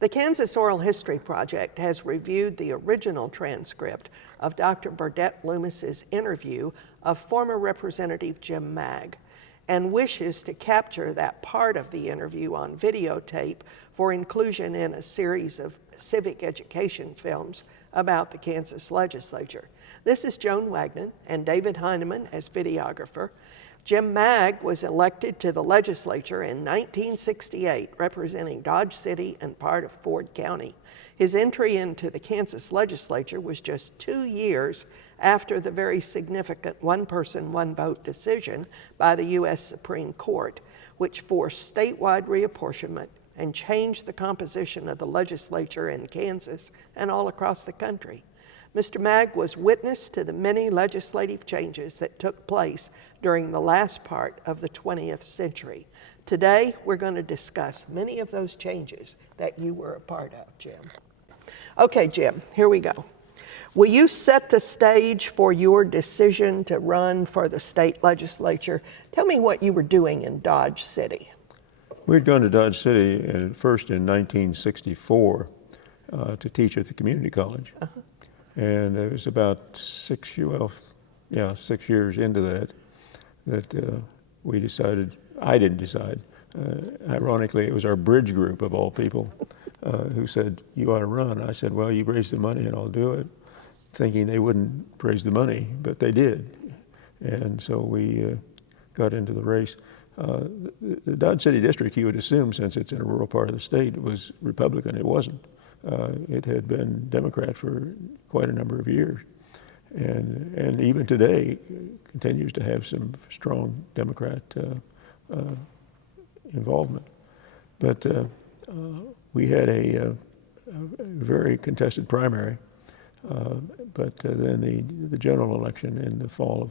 The Kansas Oral History Project has reviewed the original transcript of Dr. Burdett Loomis's interview of former Representative Jim Maag and wishes to capture that part of the interview on videotape for inclusion in a series of civic education films about the Kansas Legislature. This is Joan Wagnon and David Heineman as videographer. Jim Maag was elected to the legislature in 1968, representing Dodge City and part of Ford County. His entry into the Kansas legislature was just 2 years after the very significant one-person, one-vote decision by the U.S. Supreme Court, which forced statewide reapportionment and changed the composition of the legislature in Kansas and all across the country. Mr. Maag was witness to the many legislative changes that took place during the last part of the 20th century. Today, we're going to discuss many of those changes that you were a part of, Jim. Okay, Jim, here we go. Will you set the stage for your decision to run for the state legislature? Tell me what you were doing in Dodge City. We'd gone to Dodge City first in 1964 to teach at the community college. Uh-huh. And it was about 6 years into that we decided, I didn't decide, ironically it was our bridge group of all people who said, you ought to run. I said, well, you raise the money and I'll do it, thinking they wouldn't raise the money, but they did. And so we got into the race. The Dodge City District, you would assume, since it's in a rural part of the state, was Republican. It wasn't. It had been Democrat for quite a number of years, and even today continues to have some strong Democrat involvement. But we had a very contested primary, but then the general election in the fall of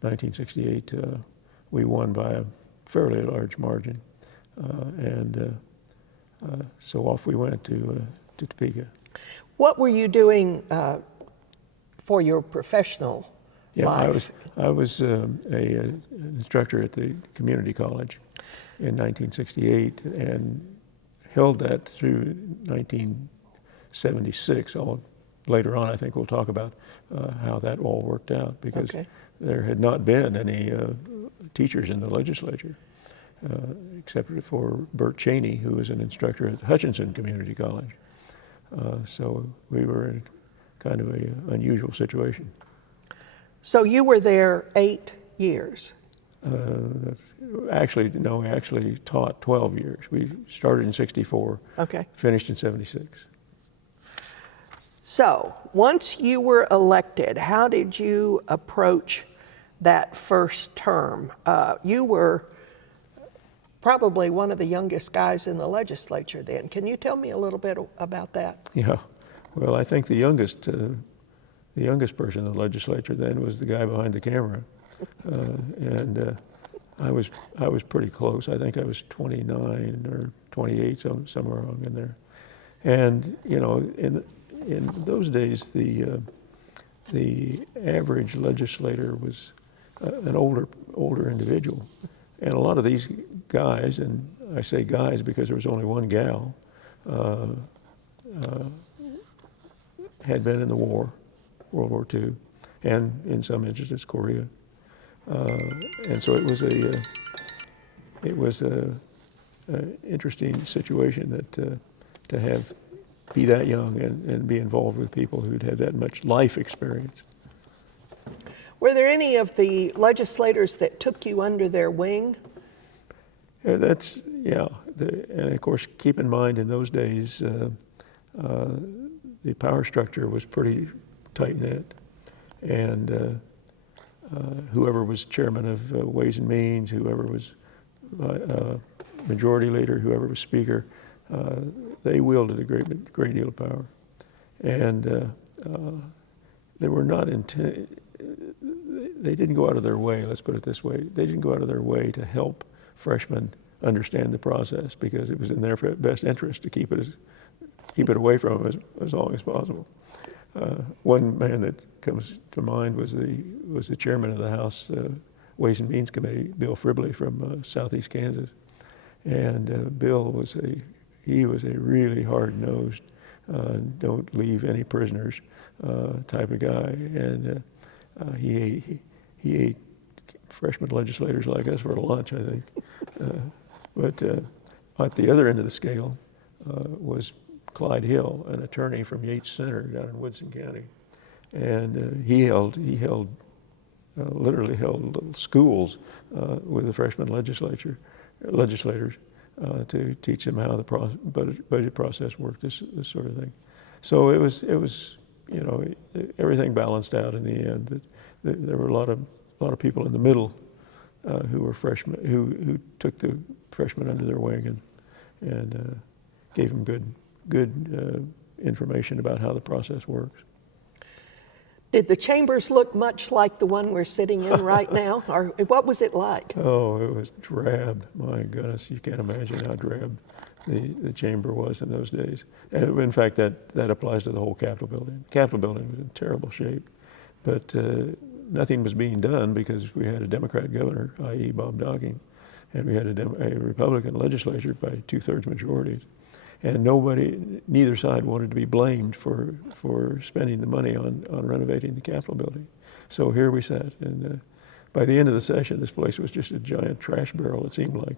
1968, we won by a fairly large margin, and so off we went to Topeka. What were you doing for your professional life? I was an instructor at the community college in 1968 and held that through 1976. Later on, I think we'll talk about how that all worked out, because there had not been any teachers in the legislature, except for Bert Cheney, who was an instructor at Hutchinson Community College. So we were in kind of an unusual situation. So you were there 8 years? Actually, no, we actually taught 12 years. We started in 64, finished in 76. So once you were elected, how did you approach that first term? You were probably one of the youngest guys in the legislature then. Can you tell me a little bit about that? Yeah, well, I think the youngest person in the legislature then was the guy behind the camera, and I was pretty close. I think I was 29 or 28, somewhere along in there. And you know, in those days, the average legislator was an older individual. And a lot of these guys, and I say guys because there was only one gal, had been in the war, World War II, and in some instances Korea. And so it was a interesting situation that to be that young and be involved with people who'd had that much life experience. Were there any of the legislators that took you under their wing? And of course, keep in mind in those days, the power structure was pretty tight-knit, and whoever was chairman of Ways and Means, whoever was majority leader, whoever was speaker, they wielded a great deal of power, and they were not they didn't go out of their way, let's put it this way, they didn't go out of their way to help freshmen understand the process, because it was in their best interest to keep it away from them as long as possible. One man that comes to mind was the chairman of the House Ways and Means Committee, Bill Fribley from Southeast Kansas, and Bill was a he was a really hard-nosed, don't leave any prisoners type of guy, and he ate freshman legislators like us for lunch, I think. But at the other end of the scale was Clyde Hill, an attorney from Yates Center down in Woodson County, and literally held little schools with the freshman legislators to teach them how the budget process worked, this sort of thing. So it was everything balanced out in the end. There were a lot of people in the middle who were freshmen, who took the freshmen under their wing and gave them good information about how the process works. Did the chambers look much like the one we're sitting in right now, or what was it like? Oh, it was drab. My goodness, you can't imagine how drab the chamber was in those days. And in fact, that applies to the whole Capitol building. Capitol building was in terrible shape, but nothing was being done because we had a Democrat governor, i.e. Bob Bennett, and we had a Republican legislature by 2/3 majorities. And neither side wanted to be blamed for spending the money on renovating the Capitol building. So here we sat, and by the end of the session, this place was just a giant trash barrel, it seemed like.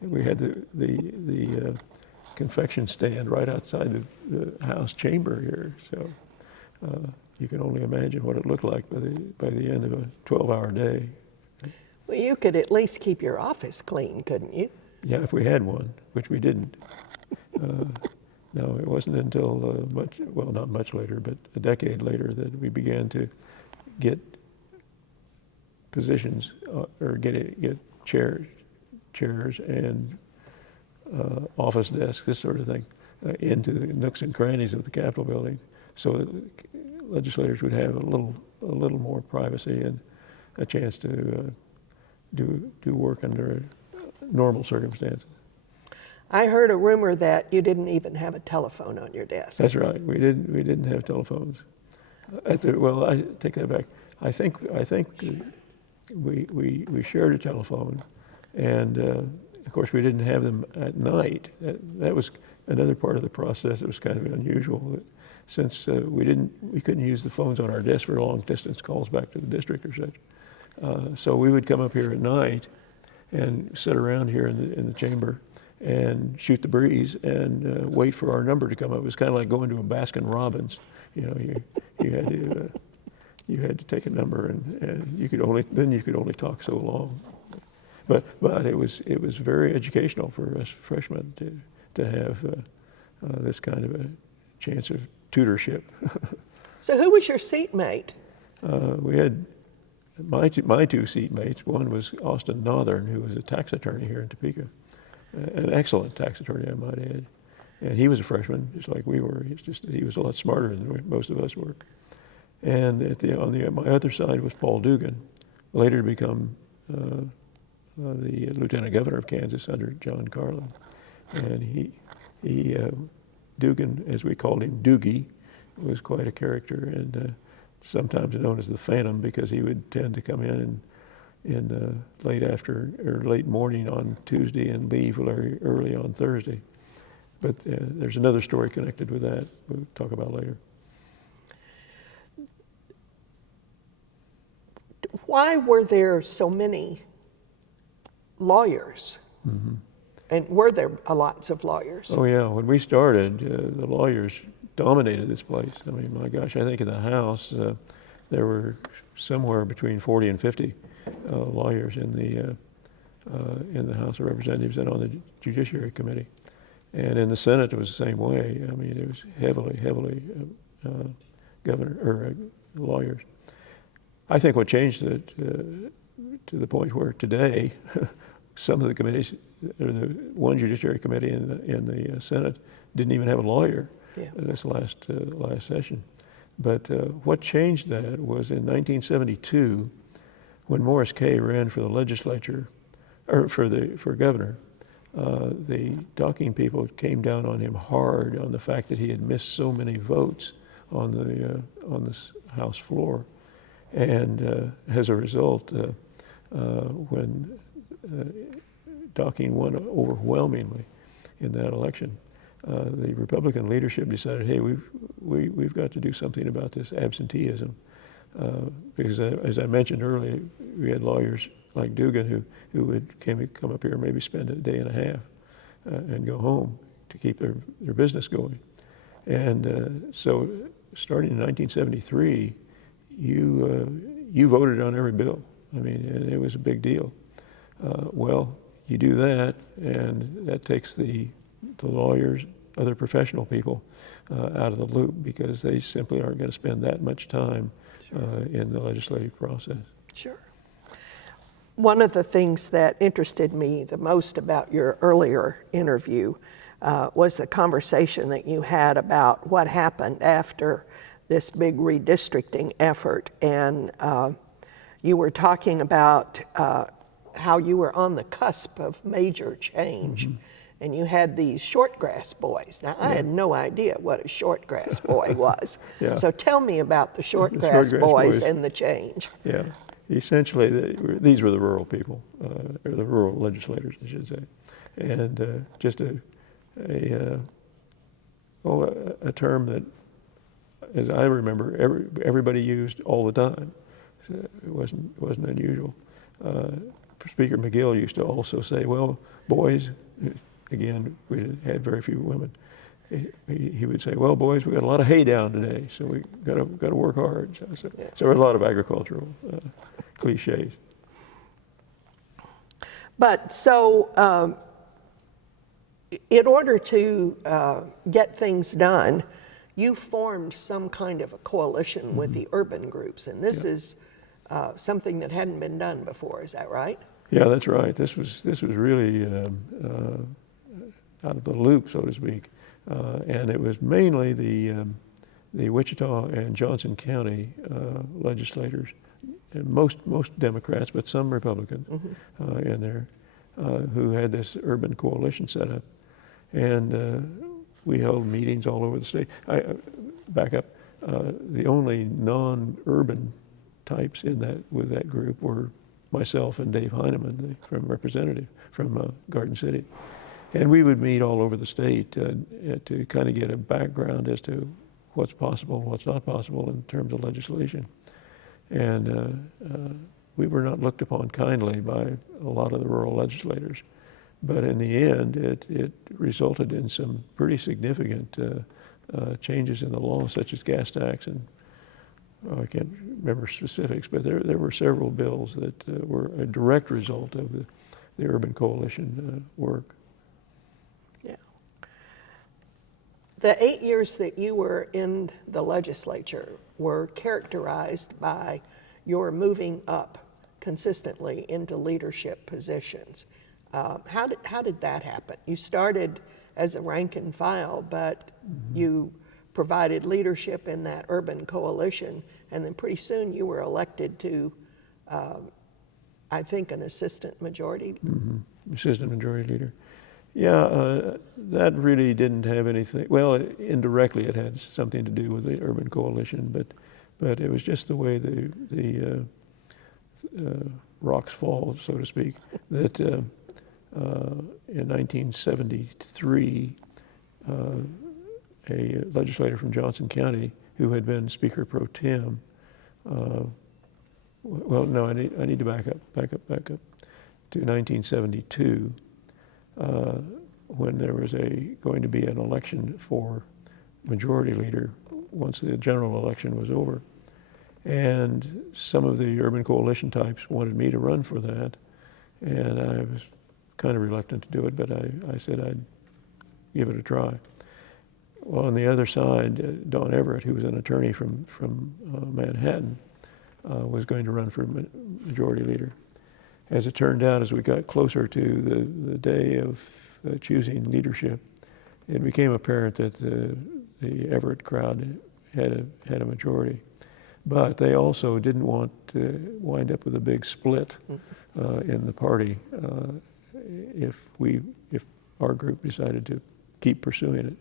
We had the confection stand right outside the House chamber here. So you can only imagine what it looked like by the end of a 12-hour day. Well, you could at least keep your office clean, couldn't you? Yeah, if we had one, which we didn't. No, it wasn't until not much later, but a decade later that we began to get positions or get chairs and office desks, this sort of thing, into the nooks and crannies of the Capitol building, so that legislators would have a little more privacy and a chance to do work under normal circumstances. I heard a rumor that you didn't even have a telephone on your desk. That's right. We didn't have telephones. Well, I take that back. I think we shared a telephone, and of course we didn't have them at night. That was another part of the process that was kind of unusual. Since we couldn't use the phones on our desk for long distance calls back to the district or such. So we would come up here at night and sit around here in the chamber and shoot the breeze and wait for our number to come up. It was kind of like going to a Baskin Robbins. You had to take a number, and you could only talk so long. But it was very educational for us freshmen to have this kind of a chance of tutorship. So who was your seatmate? We had my two seatmates. One was Austin Northern, who was a tax attorney here in Topeka. An excellent tax attorney, I might add. And he was a freshman, just like we were. He was a lot smarter than most of us were. And on my other side was Paul Dugan, later to become the lieutenant governor of Kansas under John Carlin. And Dugan, as we called him, Doogie, was quite a character, and sometimes known as the Phantom, because he would tend to come in late morning on Tuesday and leave very early on Thursday. But there's another story connected with that we'll talk about later. Why were there so many lawyers? Mm-hmm. And were there lots of lawyers? Oh yeah, when we started, the lawyers dominated this place. I mean, my gosh, I think in the House there were somewhere between 40 and 50 lawyers in the House of Representatives and on the Judiciary Committee. And in the Senate, it was the same way. I mean, it was heavily lawyers. I think what changed it to the point where today, some of the committees, or the one Judiciary Committee in the Senate, didn't even have a lawyer this last session. But what changed that was in 1972, when Morris Kay ran for the legislature, or for governor. The docking people came down on him hard on the fact that he had missed so many votes on this House floor, and as a result, when docking won overwhelmingly, in that election. The Republican leadership decided, hey, we've got to do something about this absenteeism. Because as I mentioned earlier, we had lawyers like Dugan who would come up here and maybe spend a day and a half and go home to keep their business going. And so starting in 1973, you voted on every bill. I mean, and it was a big deal. Well, you do that, and that takes the lawyers, other professional people out of the loop, because they simply aren't going to spend that much time in the legislative process. Sure. One of the things that interested me the most about your earlier interview was the conversation that you had about what happened after this big redistricting effort. And you were talking about how you were on the cusp of major change. Mm-hmm. And you had these shortgrass boys. Now, I had no idea what a shortgrass boy was. Yeah. So tell me about the shortgrass boys and the change. Yeah, essentially, these were the rural people, or the rural legislators, I should say. And just a term that, as I remember, everybody used all the time. So it wasn't unusual. Speaker McGill used to also say, well, boys, again, we had very few women. He would say, well, boys, we got a lot of hay down today, so we got to work hard. So there were a lot of agricultural cliches. But so in order to get things done, you formed some kind of a coalition with the urban groups, and this is something that hadn't been done before. Is that right? Yeah, that's right. This was really out of the loop, so to speak, and it was mainly the Wichita and Johnson County legislators, and most Democrats, but some Republicans in there, who had this urban coalition set up, and we held meetings all over the state. Back up. The only non-urban types with that group were myself and Dave Heineman, from Garden City. And we would meet all over the state to kind of get a background as to what's possible and what's not possible in terms of legislation. And we were not looked upon kindly by a lot of the rural legislators. But in the end, it resulted in some pretty significant changes in the law, such as gas tax, and I can't remember specifics, but there were several bills that were a direct result of the urban coalition work. Yeah. The 8 years that you were in the legislature were characterized by your moving up consistently into leadership positions. How did that happen? You started as a rank and file, but you provided leadership in that urban coalition, and then pretty soon you were elected to, I think, an assistant majority. Assistant majority leader. Yeah, that really didn't have anything. Well, indirectly it had something to do with the urban coalition, but it was just the way the rocks fall, so to speak. That in 1973. A legislator from Johnson County who had been Speaker pro tem. Well, no, I need to back up to 1972, when there was going to be an election for majority leader once the general election was over. And some of the urban coalition types wanted me to run for that, and I was kind of reluctant to do it, but I said I'd give it a try. Well, on the other side, Don Everett, who was an attorney from Manhattan, was going to run for majority leader. As it turned out, as we got closer to the day of choosing leadership, it became apparent that the Everett crowd had a majority. But they also didn't want to wind up with a big split in the party if our group decided to keep pursuing it.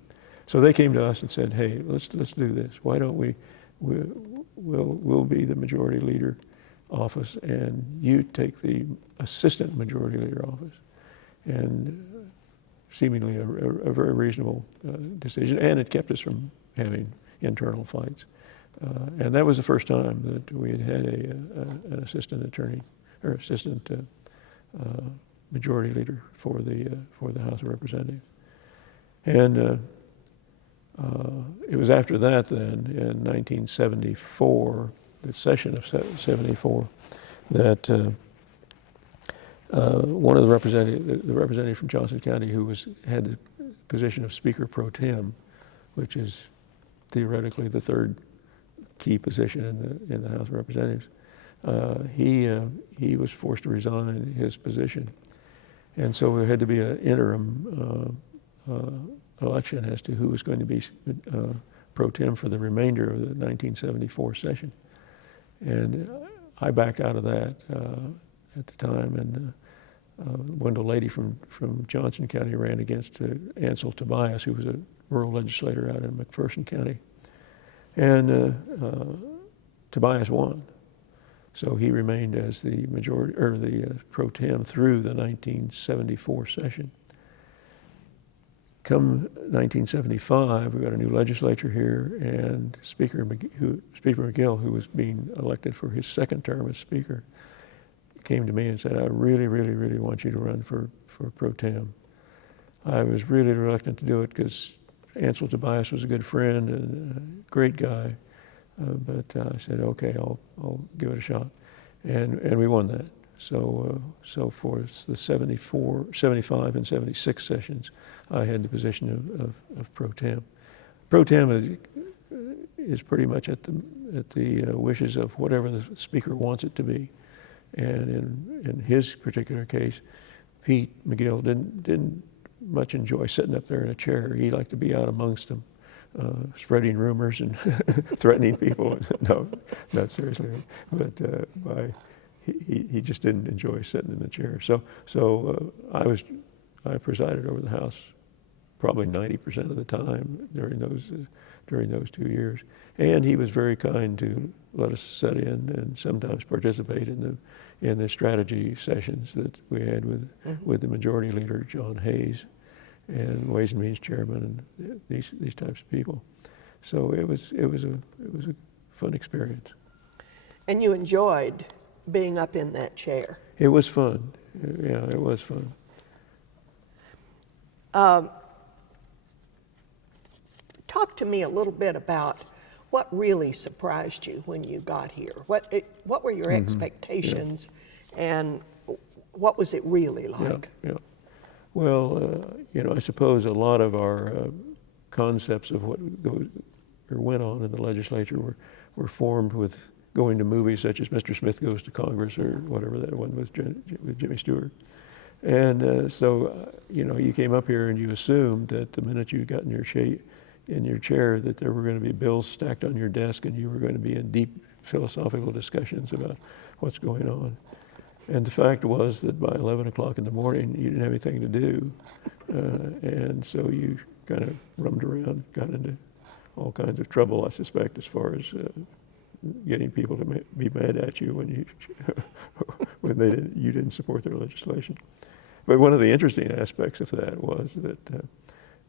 So they came to us and said, "Hey, let's do this. Why don't we'll be the majority leader office, and you take the assistant majority leader office." And seemingly a very reasonable decision, and it kept us from having internal fights. And that was the first time that we had had an assistant attorney or assistant majority leader for the House of Representatives. And it was after that then, in 1974, the session of 74, that one of the representative from Johnson County who had the position of Speaker Pro Tem, which is theoretically the third key position in the House of Representatives, he was forced to resign his position. And so there had to be an interim election as to who was going to be pro tem for the remainder of the 1974 session. And I backed out of that at the time, and Wendell Lady from Johnson County ran against Ansel Tobias, who was a rural legislator out in McPherson County. And Tobias won. So he remained as the majority, or the pro tem through the 1974 session. Come 1975, we got a new legislature here, and Speaker McGill, who was being elected for his second term as Speaker, came to me and said, I really, really, really want you to run for pro tem. I was really reluctant to do it because Ansel Tobias was a good friend and a great guy. But I said, okay, I'll give it a shot. And we won that. So for the 74, 75, and 76 sessions, I had the position of pro tem. Pro tem is pretty much at the wishes of whatever the speaker wants it to be. And in his particular case, Pete McGill didn't much enjoy sitting up there in a chair. He liked to be out amongst them, spreading rumors and threatening people. No, not seriously. But he just didn't enjoy sitting in the chair. So I presided over the House probably 90% of the time during those 2 years. And he was very kind to let us sit in and sometimes participate in the strategy sessions that we had with the majority leader, John Hayes, and Ways and Means Chairman, and these types of people. So it was a fun experience. And you enjoyed being up in that chair. It was fun. Yeah, it was fun. Talk to me a little bit about what really surprised you when you got here. What were your expectations, and what was it really like? Yeah. Well, I suppose a lot of our concepts of what went on in the legislature were formed with going to movies such as Mr. Smith Goes to Congress or whatever that one with Jimmy Stewart. And so, you came up here and you assumed that the minute you got in your chair that there were going to be bills stacked on your desk and you were going to be in deep philosophical discussions about what's going on. And the fact was that by 11 o'clock in the morning, you didn't have anything to do. And so you kind of rummed around, got into all kinds of trouble, I suspect, as far as getting people to be mad at you when you didn't support their legislation. But one of the interesting aspects of that was that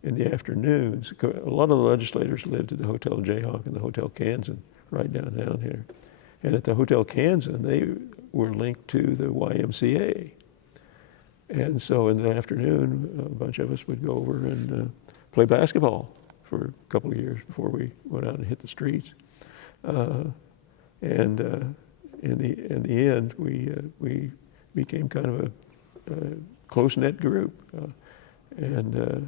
in the afternoons, a lot of the legislators lived at the Hotel Jayhawk and the Hotel Kansan right down here. And at the Hotel Kansan, they were linked to the YMCA. And so in the afternoon, a bunch of us would go over and play basketball for a couple of years before we went out and hit the streets. And in the end, we became kind of a close-knit group. And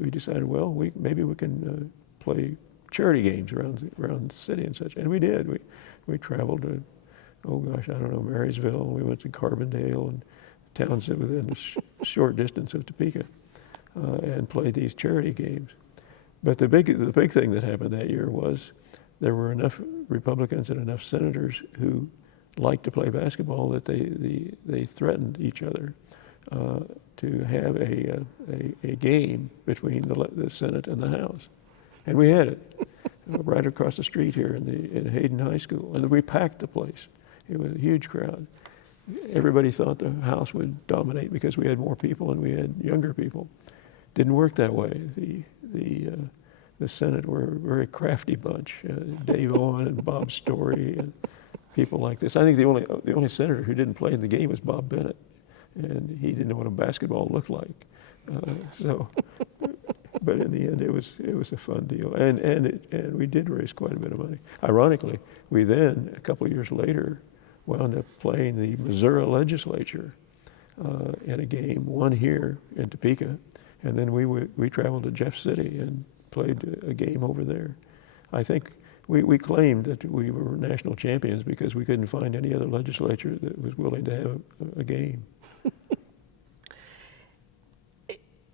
we decided, well, maybe we can play charity games around the city and such. And we did. We traveled to, Marysville. We went to Carbondale and towns that within a short distance of Topeka, and played these charity games. But the big thing that happened that year was there were enough Republicans and enough senators who liked to play basketball that they threatened each other to have a game between the Senate and the House. And we had it right across the street here in Hayden High School. And we packed the place. It was a huge crowd. Everybody thought the House would dominate because we had more people and we had younger people. didn't work that way. The Senate were a very crafty bunch. Dave Owen and Bob Story and people like this. I think the only senator who didn't play in the game was Bob Bennett, and he didn't know what a basketball looked like. But in the end, it was a fun deal, and we did raise quite a bit of money. Ironically, we then, a couple of years later, wound up playing the Missouri Legislature in a game, one here in Topeka, and then we traveled to Jeff City and played a game over there. I think we claimed that we were national champions because we couldn't find any other legislature that was willing to have a game.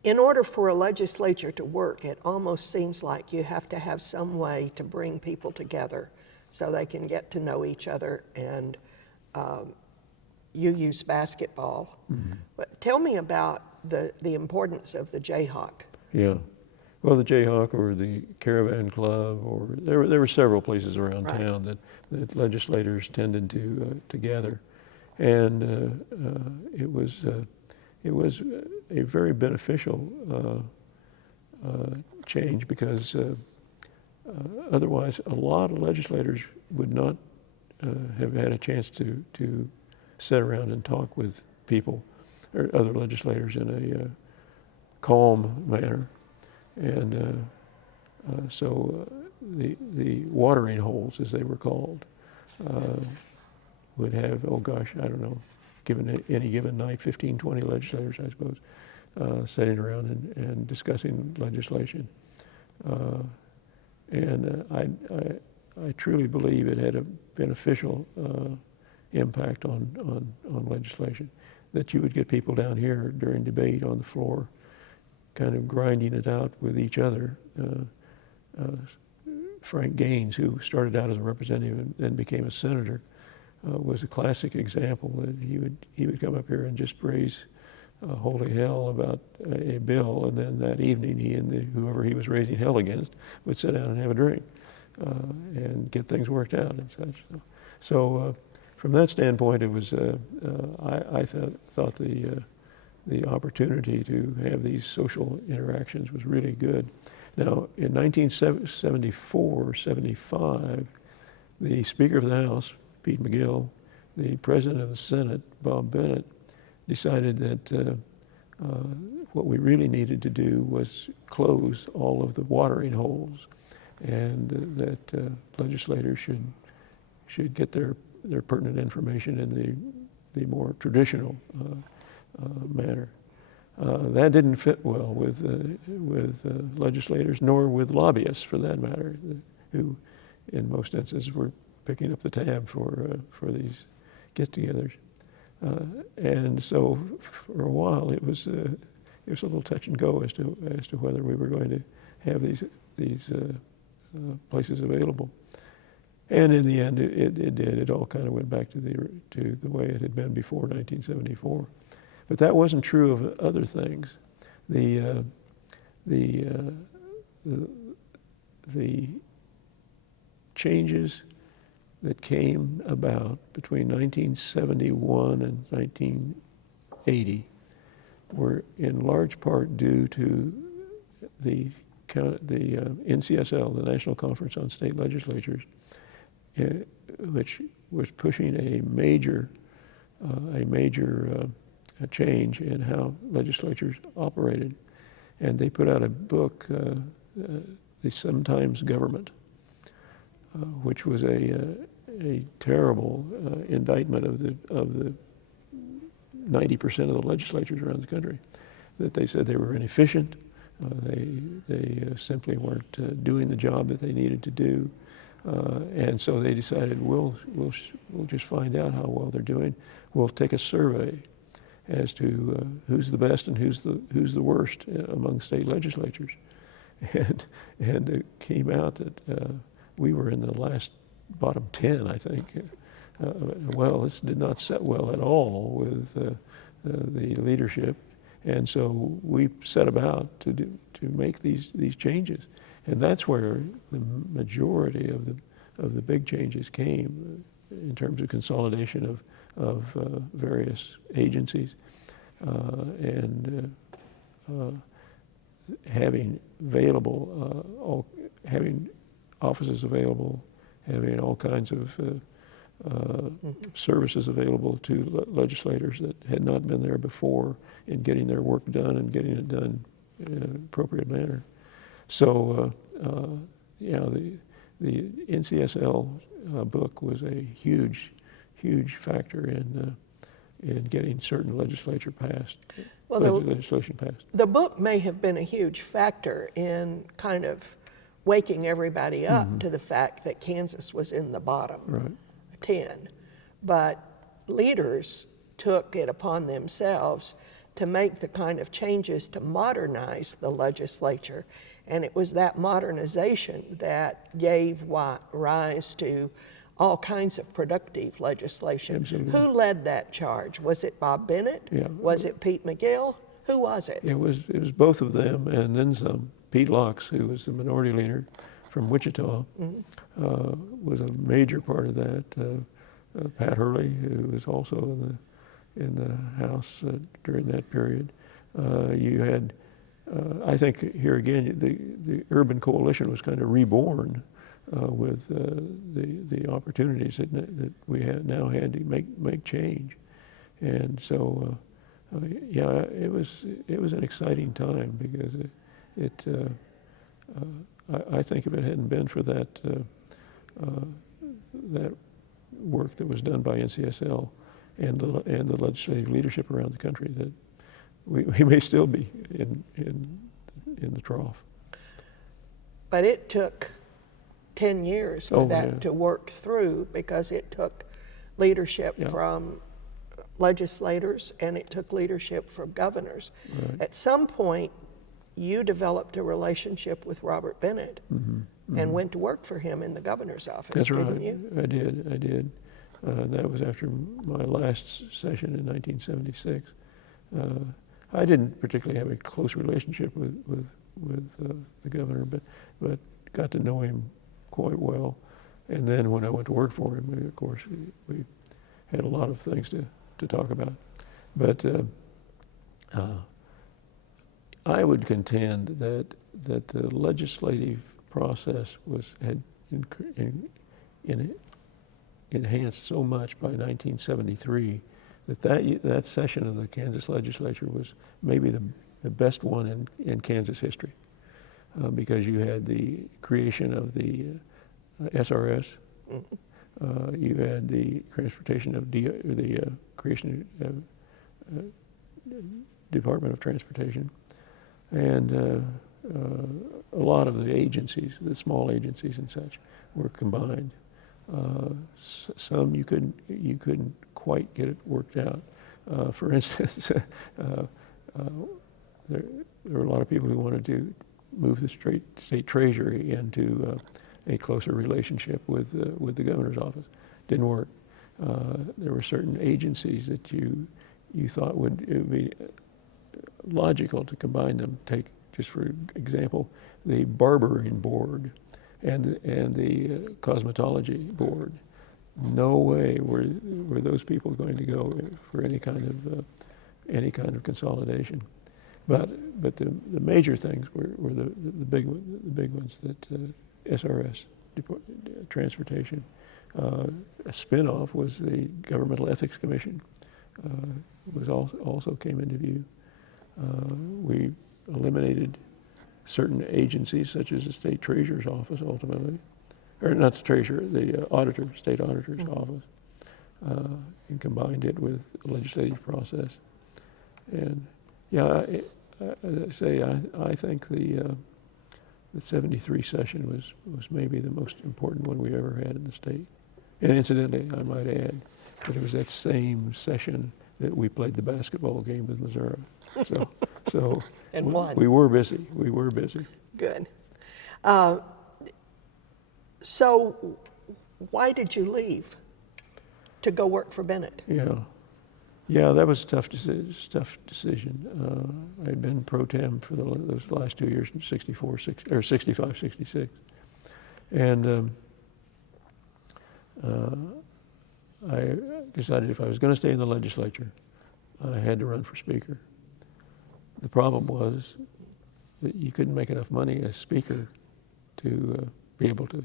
In order for a legislature to work, it almost seems like you have to have some way to bring people together so they can get to know each other, and you use basketball. Mm-hmm. But tell me about the importance of the Jayhawk. Yeah. Well, the Jayhawk or the Caravan Club, or there were several places around town that legislators tended to gather, and it was a very beneficial change because otherwise a lot of legislators would not have had a chance to sit around and talk with people or other legislators in a calm manner. And so the watering holes, as they were called, would have, oh gosh, I don't know, given any given night, 15, 20 legislators, I suppose, sitting around and discussing legislation. And I truly believe it had a beneficial impact on legislation, that you would get people down here during debate on the floor kind of grinding it out with each other. Frank Gaines, who started out as a representative and then became a senator, was a classic example that he would come up here and just raise holy hell about a bill, and then that evening he and whoever he was raising hell against would sit down and have a drink and get things worked out and such. So from that standpoint, it was I thought the opportunity to have these social interactions was really good. Now, in 1974, 75, the Speaker of the House, Pete McGill, the President of the Senate, Bob Bennett, decided that what we really needed to do was close all of the watering holes, and that legislators should get their pertinent information in the more traditional manner. That didn't fit well with legislators, nor with lobbyists, for that matter, who, in most instances, were picking up the tab for these get-togethers. And so, for a while, it was a little touch and go as to whether we were going to have these places available. And in the end, it did. It all kind of went back to the way it had been before 1974. But that wasn't true of other things. The changes that came about between 1971 and 1980 were in large part due to the NCSL, the National Conference on State Legislatures, which was pushing a major change in how legislatures operated. And they put out a book, The Sometimes Government, which was a terrible indictment of the 90% of the legislatures around the country, that they said they were inefficient, they simply weren't doing the job that they needed to do, and so they decided we'll just find out how well they're doing. We'll take a survey as to who's the best and who's the worst among state legislatures, and it came out that we were in the bottom 10, I think. Well, this did not set well at all with the leadership, and so we set about to make these changes, and that's where the majority of the big changes came in terms of consolidation of various agencies, and having having offices available, having all kinds of services available to legislators that had not been there before in getting their work done and getting it done in an appropriate manner. So, the NCSL book was a huge factor in getting certain legislation passed. The book may have been a huge factor in kind of waking everybody up to the fact that Kansas was in the bottom 10, but leaders took it upon themselves to make the kind of changes to modernize the legislature, and it was that modernization that gave rise to all kinds of productive legislation. Absolutely. Who led that charge? Was it Bob Bennett? Yeah. Was it Pete McGill? Who was it? It was both of them, and then some. Pete Locks, who was the minority leader from Wichita, was a major part of that. Pat Hurley, who was also in the House during that period. You had, I think here again, the urban coalition was kind of reborn with the opportunities that we now had to make change, and so it was an exciting time because I think if it hadn't been for that work that was done by NCSL and the legislative leadership around the country, that we may still be in the trough. But it took 10 years for that to work through, because it took leadership from legislators and it took leadership from governors. Right. At some point, you developed a relationship with Robert Bennett and went to work for him in the governor's office, didn't you? I did. That was after my last session in 1976. I didn't particularly have a close relationship with the governor, but got to know him quite well. And then when I went to work for him, of course, we had a lot of things to talk about. But I would contend that the legislative process had enhanced so much by 1973 that session of the Kansas Legislature was maybe the best one in Kansas history, because you had the creation of the SRS, you had the creation of Department of Transportation, and a lot of the agencies, the small agencies and such, were combined. Some you couldn't quite get it worked out. For instance, there were a lot of people who wanted to move the state treasury into a closer relationship with the governor's office. Didn't work. There were certain agencies that you thought it would be logical to combine them. Take, just for example, the barbering board and the cosmetology board. No way were those people going to go for any kind of consolidation. But the major things were the big ones, that SRS, transportation. A spin-off was the Governmental Ethics Commission. Also came into view. We eliminated certain agencies, such as the state treasurer's office, ultimately, or not the treasurer, the state auditor's office, and combined it with the legislative process. And as I say, I think the 73 session was maybe the most important one we ever had in the state. And incidentally, I might add that it was that same session that we played the basketball game with Missouri. So and won. We were busy. Good. So why did you leave to go work for Bennett? Yeah, that was a tough decision. I had been pro tem for those last 2 years, 65, 66. And I decided if I was going to stay in the legislature, I had to run for speaker. The problem was that you couldn't make enough money as speaker to be able to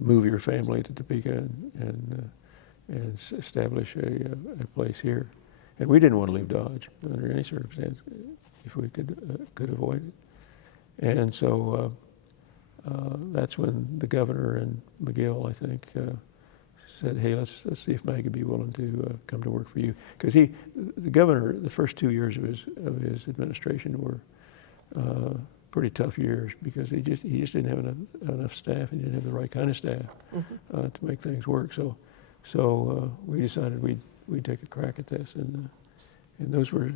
move your family to Topeka and establish a place here. And we didn't want to leave Dodge under any circumstance if we could avoid it. And so that's when the governor and McGill, I think, said, "Hey, let's see if Maag would be willing to come to work for you." Because the governor, the first 2 years of his administration were pretty tough years because he just didn't have enough staff, and he didn't have the right kind of staff to make things work. So we decided we'd take a crack at this, and those were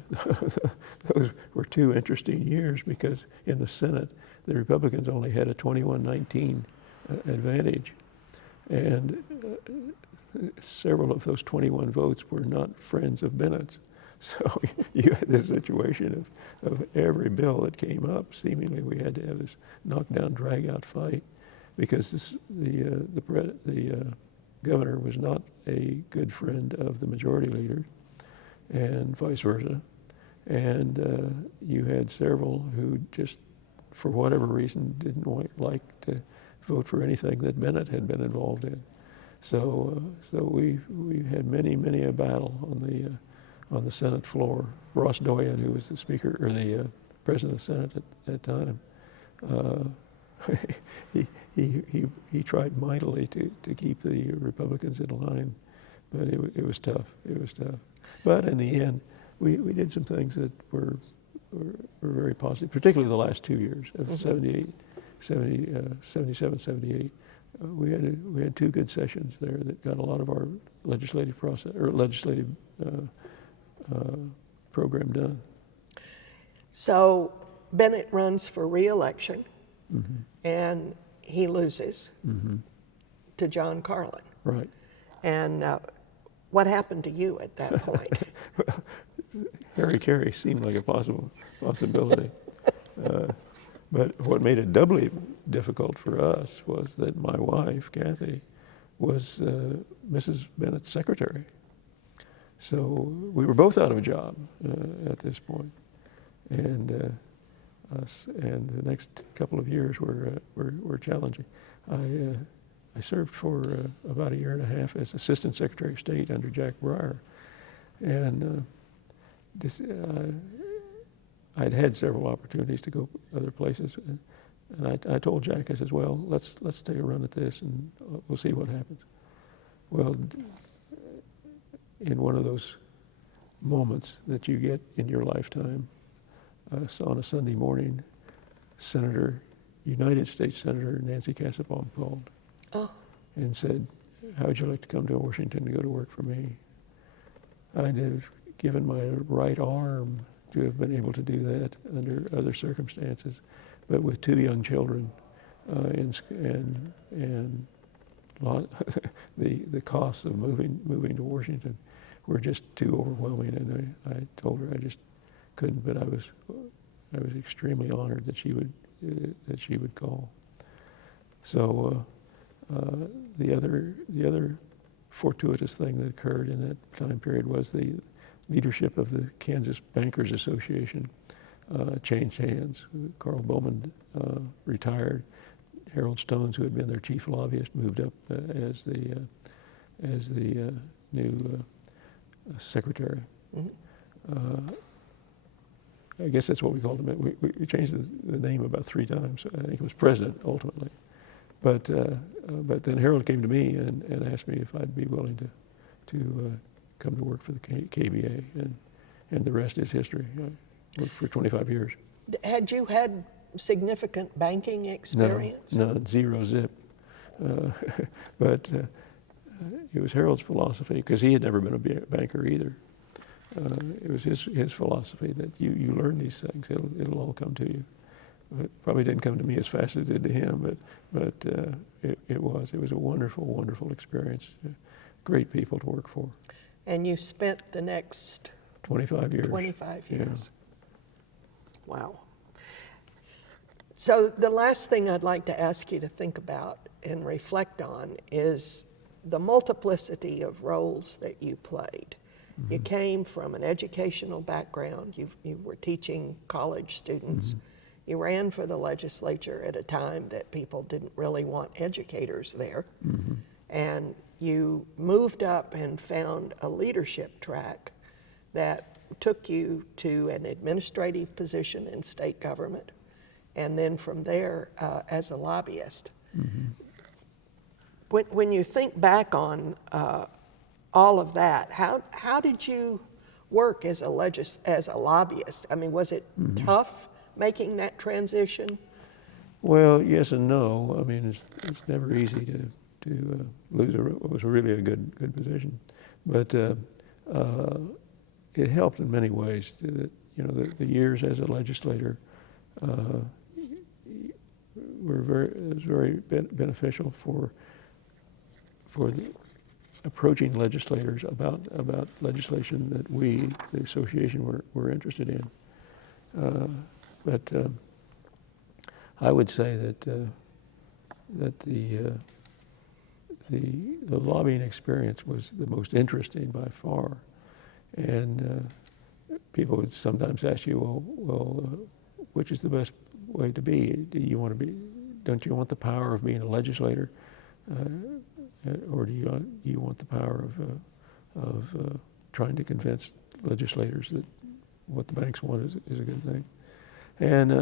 those were 2 interesting years because in the Senate the Republicans only had a 21-19 advantage, and several of those 21 votes were not friends of Bennett's. So you had this situation of every bill that came up, seemingly we had to have this knockdown, drag-out fight because the governor was not a good friend of the majority leader, and vice versa. And you had several who just, for whatever reason, didn't like to vote for anything that Bennett had been involved in. So we had many a battle on the Senate floor. Ross Doyen, who was the speaker or the president of the Senate at that time, he tried mightily to keep the Republicans in line, but it was tough. It was tough. But in the end, we did some things that were very positive, particularly the last 2 years of 77, 78. We had 2 good sessions there that got a lot of our legislative program done. So Bennett runs for re-election, and he loses to John Carlin. Right. And what happened to you at that point? Well, Harry Carey seemed like a possibility. But what made it doubly difficult for us was that my wife, Kathy, was Mrs. Bennett's secretary. So we were both out of a job at this point, and the next couple of years were challenging. I served for about a year and a half as Assistant Secretary of State under Jack Breyer, and I'd had several opportunities to go other places, and I told Jack, I said, "Well, let's take a run at this, and we'll see what happens." Well, in one of those moments that you get in your lifetime, on a Sunday morning, United States Senator Nancy Cassapon called and said, "How would you like to come to Washington to go to work for me?" I'd have given my right arm to have been able to do that under other circumstances, but with 2 young children, and the costs of moving to Washington were just too overwhelming, and I told her I just couldn't. But I was extremely honored that she would call. So the other fortuitous thing that occurred in that time period was the leadership of the Kansas Bankers Association changed hands. Carl Bowman retired. Harold Stones, who had been their chief lobbyist, moved up as the new secretary. I guess that's what we called him. We changed the name about 3 times. I think it was president ultimately. But then Harold came to me and asked me if I'd be willing to come to work for the KBA, and the rest is history. I worked for 25 years. Had you had significant banking experience? No, zero zip. But it was Harold's philosophy, because he had never been a banker either. It was his philosophy that you learn these things, it'll all come to you. It probably didn't come to me as fast as it did to him, but it was a wonderful experience. Great people to work for. And you spent the next 25 years. 25 years. Yeah. Wow. So the last thing I'd like to ask you to think about and reflect on is the multiplicity of roles that you played. You came from an educational background. You were teaching college students. He ran for the legislature at a time that people didn't really want educators there. And you moved up and found a leadership track that took you to an administrative position in state government, and then from there as a lobbyist. When you think back on all of that, how did you work as a lobbyist? I mean, was it tough making that transition? Well, yes and no. I mean, it's never easy to lose what was really a good position, but it helped in many ways. That the years as a legislator was very beneficial for the approaching legislators about legislation that we, the association, were interested in. But I would say that the lobbying experience was the most interesting by far, and people would sometimes ask you, well, which is the best way to be? Don't you want the power of being a legislator, or do you want the power of trying to convince legislators that what the banks want is a good thing? And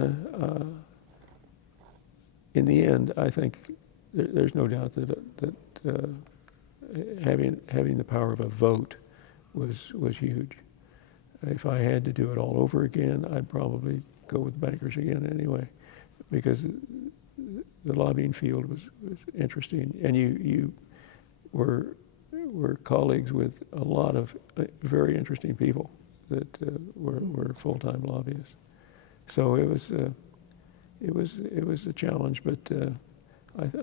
in the end, I think there's no doubt that having the power of a vote was huge. If I had to do it all over again, I'd probably go with bankers again anyway, because the lobbying field was interesting, and you were colleagues with a lot of very interesting people that were full-time lobbyists. So it was a challenge, but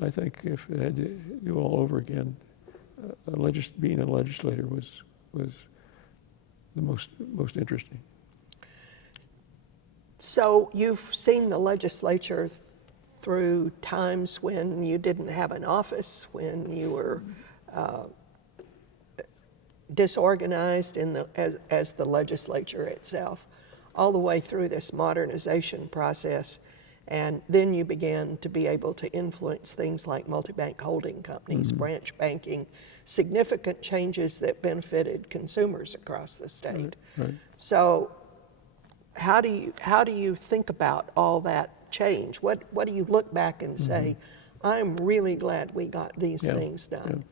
I think if I had to do all over again, being a legislator was the most interesting. So you've seen the legislature through times when you didn't have an office, when you were disorganized as the legislature itself, all the way through this modernization process. And then you began to be able to influence things like multi-bank holding companies, branch banking, significant changes that benefited consumers across the state. Right. So how do you think about all that change? What do you look back and say, I'm really glad we got these things done?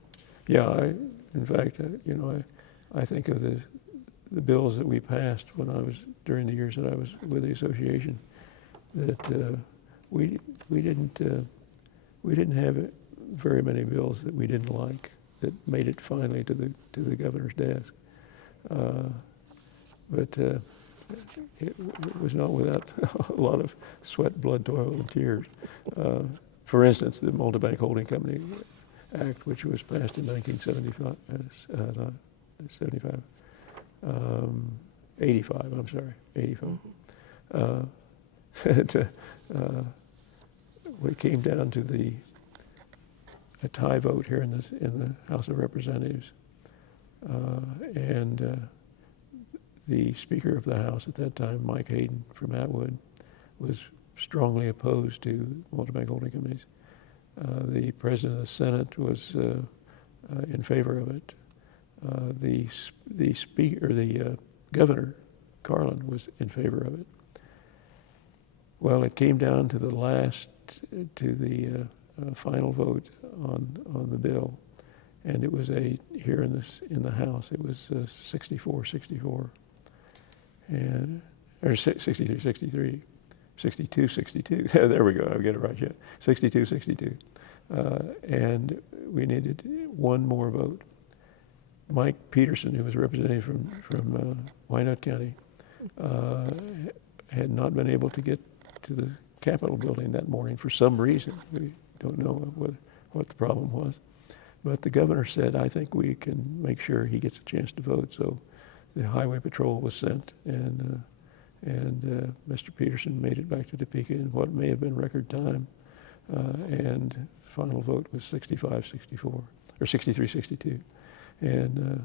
Yeah, in fact, I think of the bills that we passed during the years that I was with the association, that we didn't have very many bills that we didn't like that made it finally to the governor's desk, but it was not without a lot of sweat, blood, toil, and tears. For instance, the Multi-Bank Holding Company Act, which was passed in 85. I'm sorry, 85. When it came down to a tie vote here in the House of Representatives, and the Speaker of the House at that time, Mike Hayden from Atwood, was strongly opposed to multi-bank holding companies. The President of the Senate was in favor of it. The Governor, Carlin, was in favor of it. Well, it came down to the final vote on the bill, and it was here in the House. It was 64-64, or 63-63, 62-62. There we go. I'll get it right yet. 62-62, and we needed one more vote. Mike Peterson, who was a representative from Wagnon County, had not been able to get to the Capitol building that morning for some reason. We don't know what the problem was. But the governor said, I think we can make sure he gets a chance to vote. So the highway patrol was sent, and Mr. Peterson made it back to Topeka in what may have been record time. And the final vote was 65-64, or 63-62. And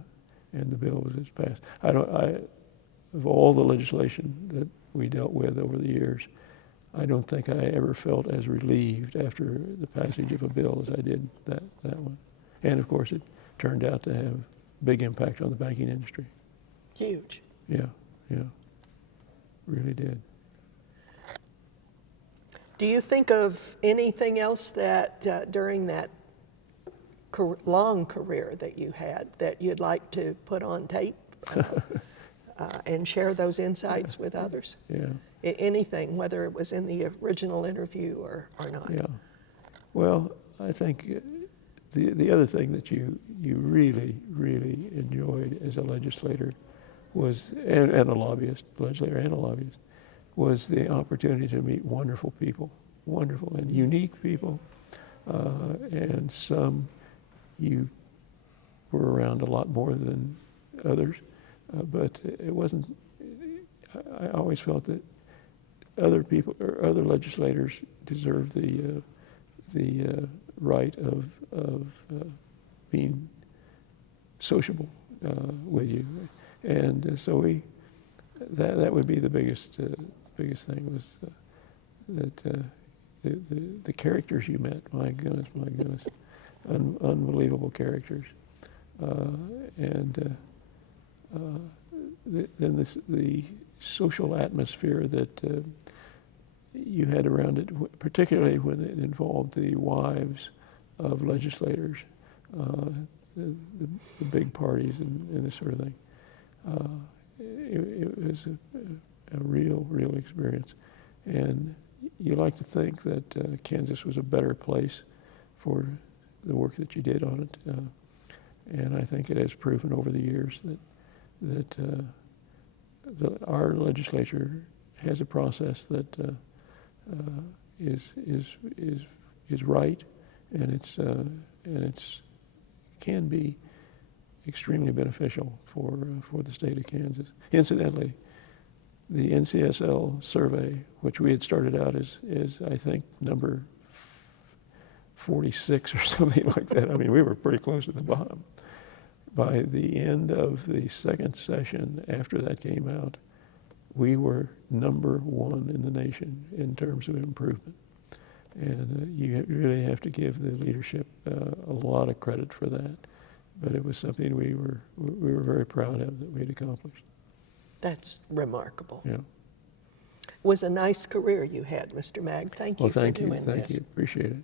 the bill was passed. Of all the legislation that we dealt with over the years, I don't think I ever felt as relieved after the passage of a bill as I did that one. And of course, it turned out to have big impact on the banking industry. Huge. Yeah, really did. Do you think of anything else that during that long career that you had that you'd like to put on tape and share those insights with others? Yeah. Anything, whether it was in the original interview or not? Yeah. Well, I think the other thing that you really, really enjoyed as a legislator was, and a lobbyist, legislator and a lobbyist, was the opportunity to meet wonderful people, wonderful and unique people, and some you were around a lot more than others, but it wasn't, I always felt that other people or other legislators deserve the right of being sociable with you, and so that would be the biggest thing was that the characters you met. My goodness, unbelievable characters, and then the social atmosphere that you had around it, particularly when it involved the wives of legislators, the big parties and this sort of thing. It was a real experience. And you like to think that Kansas was a better place for the work that you did on it. And I think it has proven over the years that our legislature has a process that is right, and it's can be extremely beneficial for the state of Kansas. Incidentally, the NCSL survey, which we had started out as I think number 46 or something like that. I mean, we were pretty close to the bottom. By the end of the second session, after that came out, we were number one in the nation in terms of improvement. And you really have to give the leadership a lot of credit for that. But it was something we were very proud of that we had accomplished. That's remarkable. Yeah. It was a nice career you had, Mr. Maag. Thank you for doing this. Thank you. Appreciate it.